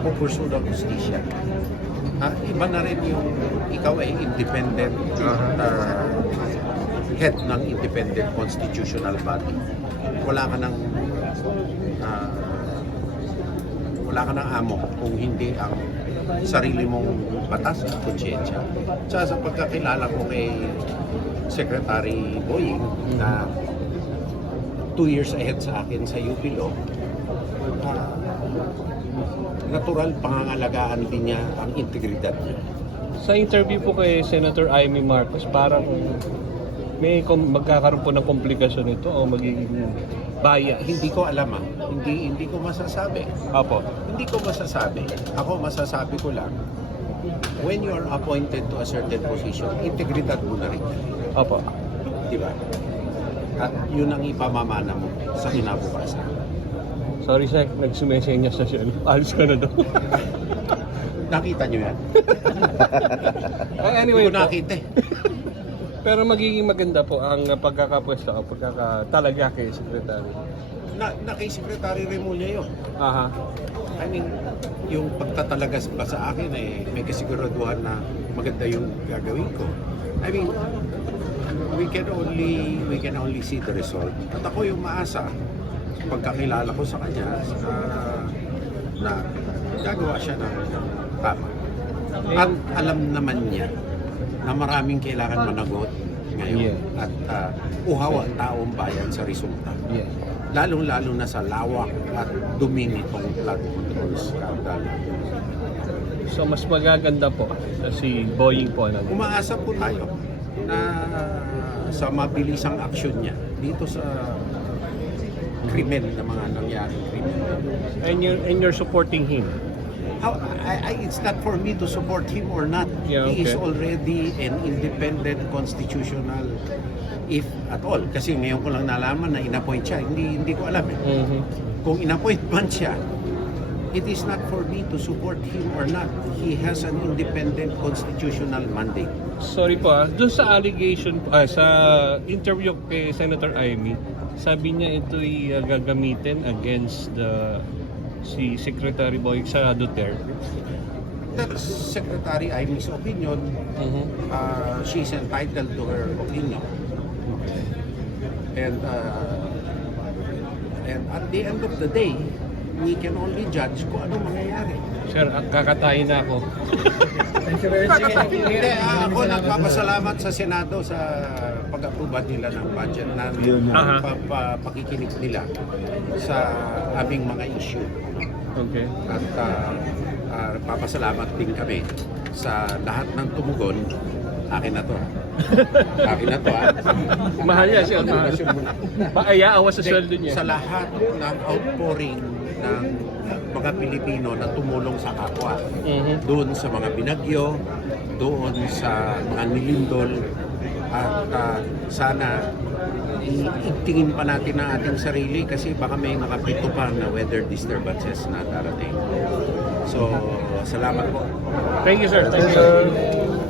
pupursu ng justisya. Iba na rin yung ikaw ay independent head ng independent constitutional body. Wala ka ng amo kung hindi ang sarili mong batas at konsyensya. Sa pagkakilala ko kay Secretary Boying na 2 years ahead sa akin sa UP Law, natural pangangalagaan din niya ang integridad niya. Sa interview po kay Senator Amy Marcos, parang magkakaroon po ng komplikasyon ito o magiging bias? Hindi ko alam Hindi ko masasabi. Apo. Hindi ko masasabi. Ako masasabi ko lang, when you are appointed to a certain position, integridad mo na rin. Apo. Diba? At yun ang ipamamana mo sa kinabukasan. Sorry sir, nagsumesenya sa siya. Alis ka na daw. Nakita nyo yan? Anyway Hindi ko nakita eh. Pero magiging maganda po ang pagkakapwesto o pagkakatalaga kay Secretary. Na kay Secretary Remulla yun. Aha. I mean, yung pagtatalagas ba sa akin may kasiguraduhan na maganda yung gagawin ko. I mean, we can only see the result. At ako yung maasa pagkakilala ko sa kanya na gagawa siya ng tama. At alam naman niya na maraming kailangan managot ngayon. Yeah. At uhaw ang taong bayan sa resulta. Yeah. Lalong-lalo na sa lawak at dumi nitong flood control scandal. So mas magaganda po si Boying po. Umaasa po tayo na sa mabilisang aksyon niya dito sa krimen na mga nangyaring krimen. And you're supporting him? It's not for me to support him or not. Yeah, okay. He is already an independent constitutional, if at all. Kasi ngayon ko lang nalaman na inappoint siya. Hindi ko alam eh. Mm-hmm. Kung inappoint man siya, it is not for me to support him or not. He has an independent constitutional mandate. Sorry po doon sa allegation, sa interview kay Senator Amy, sabi niya ito'y gagamitin against si Secretary Boying sa Duterte. That's Secretary Amy's opinion. Mm-hmm. She's entitled to her opinion. And at the end of the day, we can only judge kung ano mangyayari. Sir, kakatayin na ako. Hindi, ako nagpapasalamat sa Senado sa pag-approve nila ng budget na pakikinig nila sa aming mga issue. Okay. At papasalamat din kami sa lahat ng tumugon. Akin na to. Akin na to. Mahal yan siya. Paayaawa sa sweldo niya. Sa lahat ng outpouring ng mga Pilipino na tumulong sa kapwa. Mm-hmm. Doon sa mga binagyo, doon sa mga nilindol, at sana itingin pa natin ang ating sarili kasi baka may nakapito pa na weather disturbances na darating. So, salamat po. Thank you, sir. Thank you.